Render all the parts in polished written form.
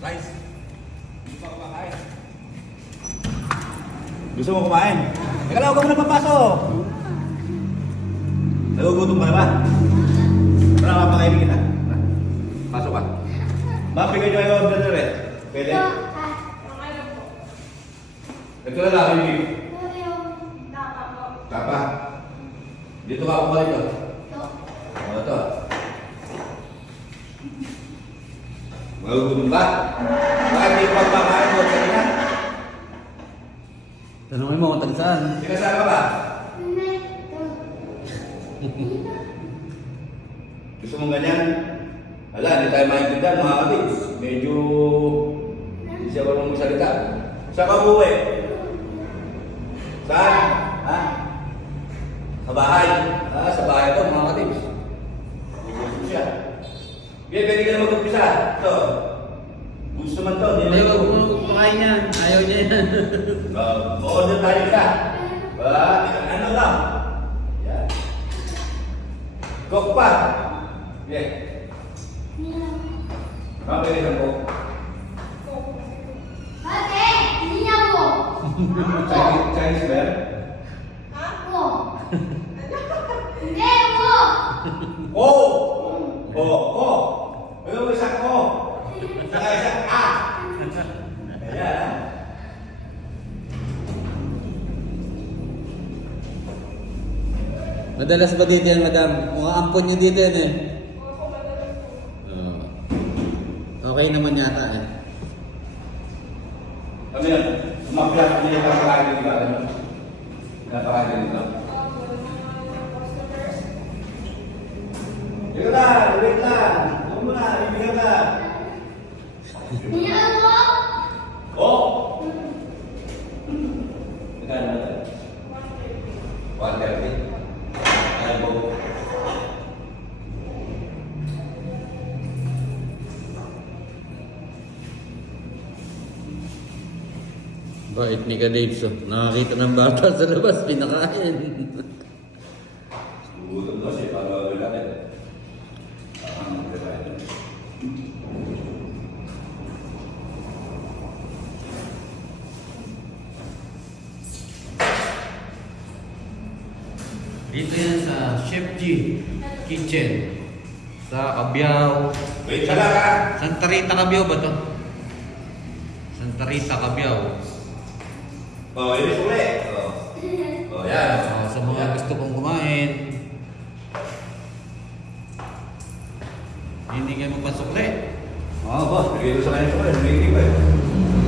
Rice. Gusto mo kumakain? Gusto mo kumain? Teka lang, huwag ka muna papasok. Nagugutom ka na ba? Tara, mapakainin kita. Tara. Pasok ka. Ma'am, bigay niyo kayo ang order eh. Pwede? Ito na lang, hindi. Tapa. Dito ka ako ba dito? O, ito. Magugutom ba? Bakit hindi pagpakain mo kanina? Tanungin mo kung taga saan. Di kasama ka ba? Gusto mong ganyan? Wala, hindi tayo maintindihan mga kabits. Medyo hindi siya marunong magsalita. Saan ka buwi? Saan? Ha? Sa bahay? Ah, sa bahay ito mga kabits. Gusto siya. Okay, pwede ka na mag-umpisa. Ito. Gusto man to. Ayaw wag mo pakain yan. Ayaw niya yan. Order tayo ka. Ano lang? Yan. Coke pa. Okay. Pwede kang Coke. Chinese bear? Ano mo isang ko? Saka isang A. Ayan. Madalas ba dito yan, madam? Mga ampon nyo dito yan eh. Okay naman yata eh. Ano yan? Umaplat niya yung napakain dito. Napakain dito. Teka lang, wait lang. Huwag mo na, ibigyan ka. Oh! Magkano na ito? 130. Ayan po. Bait ni Kadabes oh. Nakakita ng bata sa labas, pinakain. Gugutom na siya, para natin. Dito yan sa Chef G Kitchen. Sa Cabiao. Wait, sala ka! Santa Rita, Cabiao ba to? Santa Rita, Cabiao. Oh, ibig ulit. Oh, yan. Sa mga gusto kong kumain. Hindi kayo magpasukli. Oo, boss. Bigay ko sa kanya ito. Bigay ko eh.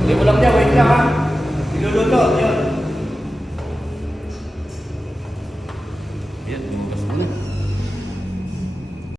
Hindi mo lang niya. Wait lang ha. Iluluto. Yun. Yan, lumabas na.